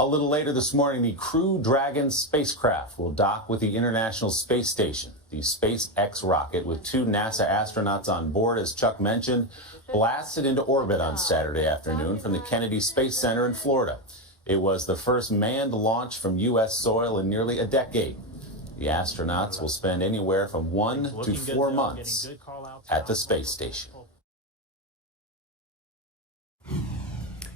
A little later this morning, the Crew Dragon spacecraft will dock with the International Space Station. The SpaceX rocket, with 2 NASA astronauts on board, as Chuck mentioned, blasted into orbit on Saturday afternoon from the Kennedy Space Center in Florida. It was the first manned launch from U.S. soil in nearly a decade. The astronauts will spend anywhere from 1 to 4 months at the space station.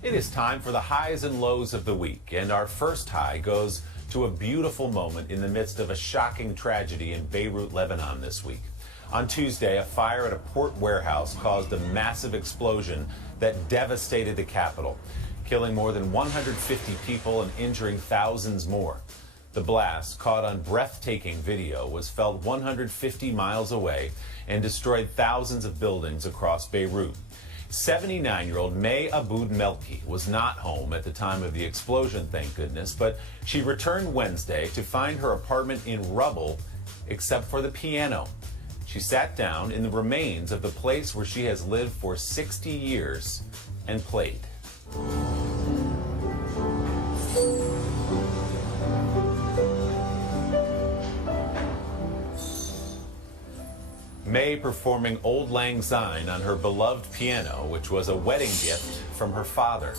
It is time for the highs and lows of the week, and our first high goes to a beautiful moment in the midst of a shocking tragedy in Beirut, Lebanon this week. On Tuesday, a fire at a port warehouse caused a massive explosion that devastated the capital, killing more than 150 people and injuring thousands more. The blast, caught on breathtaking video, was felt 150 miles away and destroyed thousands of buildings across Beirut. 79-year-old May Aboud Melki was not home at the time of the explosion, thank goodness, but she returned Wednesday to find her apartment in rubble, except for the piano. She sat down in the remains of the place where she has lived for 60 years and played. May performing Auld Lang Syne on her beloved piano, which was a wedding gift from her father.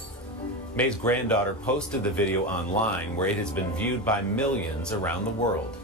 May's granddaughter posted the video online, where it has been viewed by millions around the world.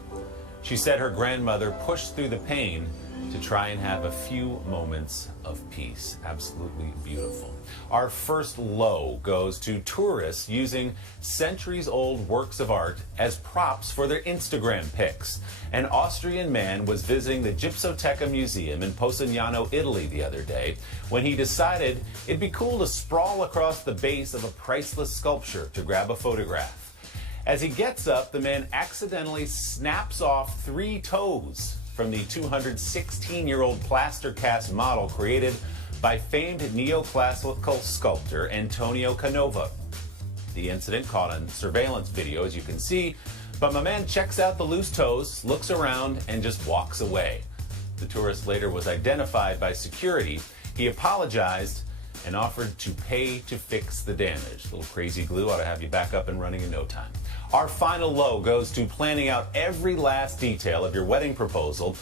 She said her grandmother pushed through the pain to try and have a few moments of peace. Absolutely beautiful. Our first low goes to tourists using centuries-old works of art as props for their Instagram pics. An Austrian man was visiting the Gipsoteca Museum in Posignano, Italy the other day when he decided it'd be cool to sprawl across the base of a priceless sculpture to grab a photograph. As he gets up, the man accidentally snaps off 3 toes from the 216-year-old plaster cast model created by famed neoclassical sculptor Antonio Canova. The incident caught on surveillance video, as you can see, but my man checks out the loose toes, looks around, and just walks away. The tourist later was identified by security. He apologized and offered to pay to fix the damage. A little crazy glue ought to have you back up and running in no time. Our final low goes to planning out every last detail of your wedding proposal,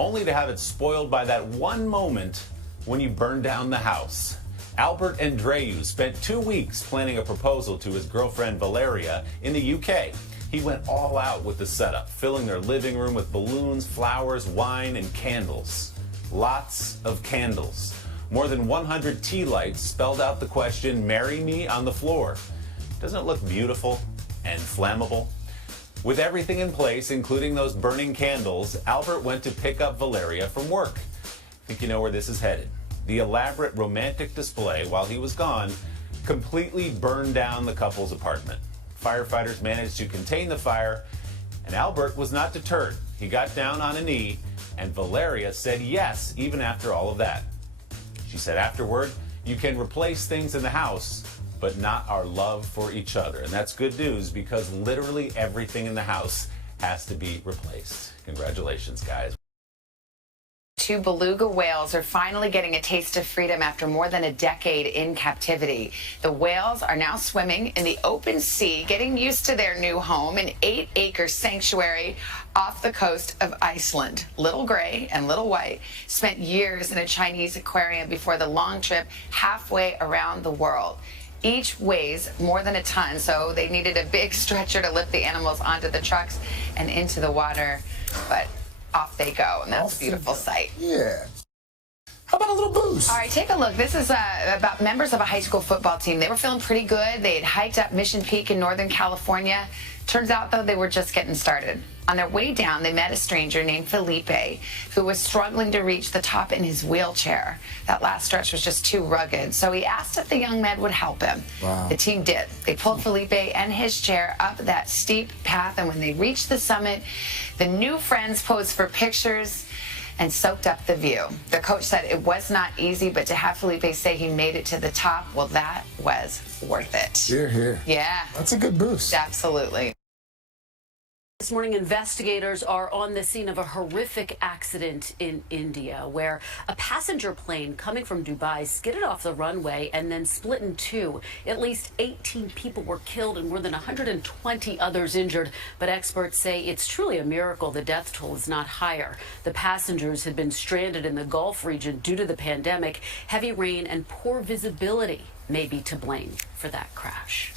only to have it spoiled by that one moment when you burn down the house. Albert Andreu spent 2 weeks planning a proposal to his girlfriend Valeria in the UK. He went all out with the setup, filling their living room with balloons, flowers, wine, and candles. Lots of candles. More than 100 tea lights spelled out the question, "Marry me," on the floor. Doesn't it look beautiful and flammable? With everything in place, including those burning candles, Albert went to pick up Valeria from work. I think you know where this is headed. The elaborate romantic display, while he was gone, completely burned down the couple's apartment. Firefighters managed to contain the fire, and Albert was not deterred. He got down on a knee, and Valeria said yes, even after all of that. She said afterward, "You can replace things in the house, but not our love for each other." And that's good news, because literally everything in the house has to be replaced. Congratulations, guys. 2 beluga whales are finally getting a taste of freedom after more than a decade in captivity. The whales are now swimming in the open sea, getting used to their new home, an 8-acre sanctuary off the coast of Iceland. Little Gray and Little White spent years in a Chinese aquarium before the long trip halfway around the world. Each weighs more than a ton, so they needed a big stretcher to lift the animals onto the trucks and into the water. But off they go, and that's a beautiful sight. Yeah. How about a little boost? All right, take a look. This is about members of a high school football team. They were feeling pretty good. They had hiked up Mission Peak in Northern California. Turns out, though, they were just getting started. On their way down, they met a stranger named Felipe, who was struggling to reach the top in his wheelchair. That last stretch was just too rugged, so he asked if the young man would help him. Wow. The team did. They pulled Felipe and his chair up that steep path, and when they reached the summit, the new friends posed for pictures and soaked up the view. The coach said it was not easy, but to have Felipe say he made it to the top, well, that was worth it. Here, here. Yeah. That's a good boost. Absolutely. This morning, investigators are on the scene of a horrific accident in India where a passenger plane coming from Dubai skidded off the runway and then split in two. At least 18 people were killed and more than 120 others injured. But experts say it's truly a miracle the death toll is not higher. The passengers had been stranded in the Gulf region due to the pandemic. Heavy rain and poor visibility may be to blame for that crash.